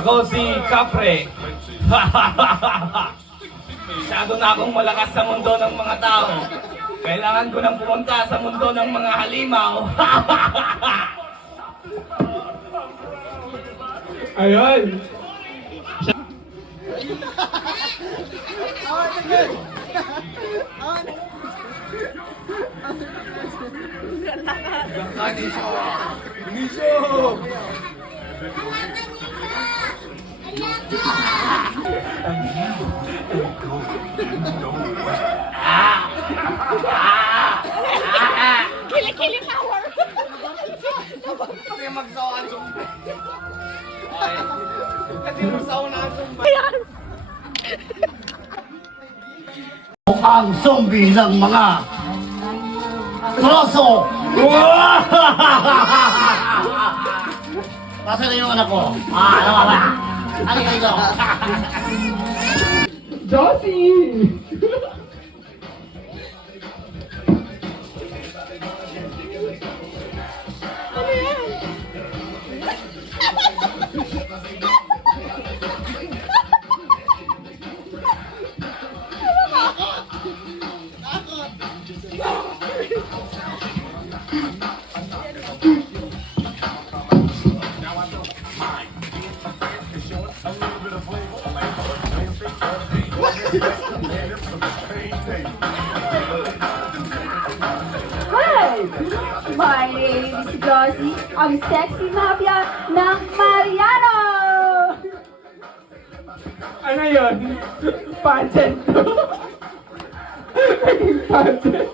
Ako si Capre. Masyado na akong malakas sa mundo ng mga tao. Kailangan ko nang pumunta sa mundo ng mga halimaw. Ayun. Kili-kili power! Kasi magsawan sumpa. Kasi magsawan na sumpa. Ang zombie ng mga troso! Nasaan na yung anak ko? Nawala! Ano kayo ito? Josie! Hi! My name is Josie, ang sexy mafia ng Mariano! Ano yun? Pageant to? Naging pageant.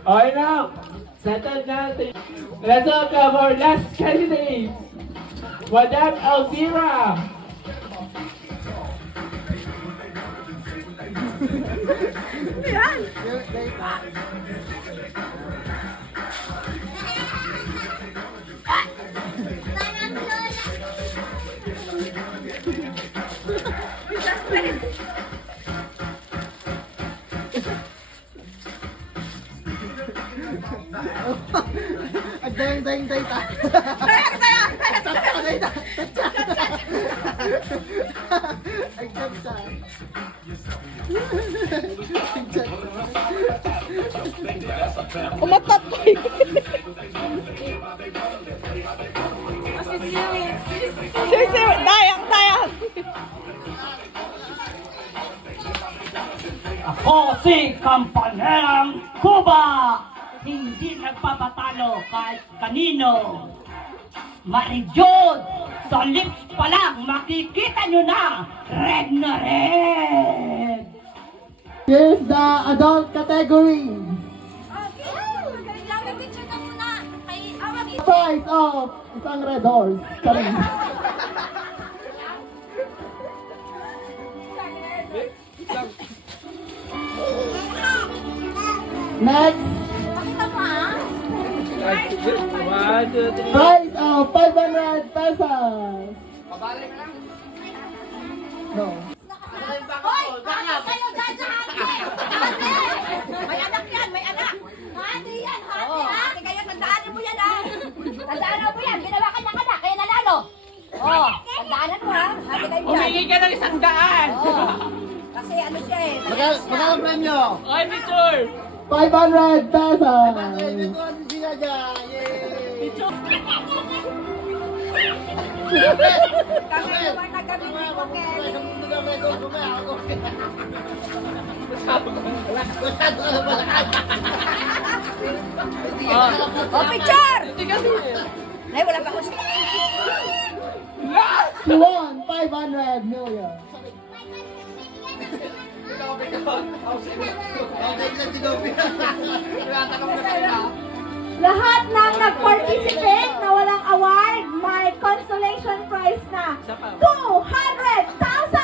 Okay na. Settled natin. Let's welcome our last candidate. Madam Elvira. Dang ta. Umatot ko yun! Dayak! Ako si Kampanerang Cuba! Hindi nagpapatalo kahit kanino. Marijod! Sa lips pa lang, makikita nyo na! Red na red! Here's the adult category. Price of isang red horse. Sorry. Next. Price of 500 pesos. No. Hoy! Bakit kayo dyan sa hati? May anak yan, may anak! Hati yan, hati ha! Hati kayo, tandaanan mo yan ha! Tandaanan mo yan, ginawa ka niyang anak, kaya nanalo! Tandaanan mo ha! Hati kayo dyan! Humingi ka ng 100! Kasi ano siya eh! Magkano premyo? Okay, picture! 500 pesos. Kami naman nagkabili ko Kelly! Picture! Ay, wala pa ko siya! She won 500 million. Lahat ng nag-participate na walang award, may consolation prize na 200,000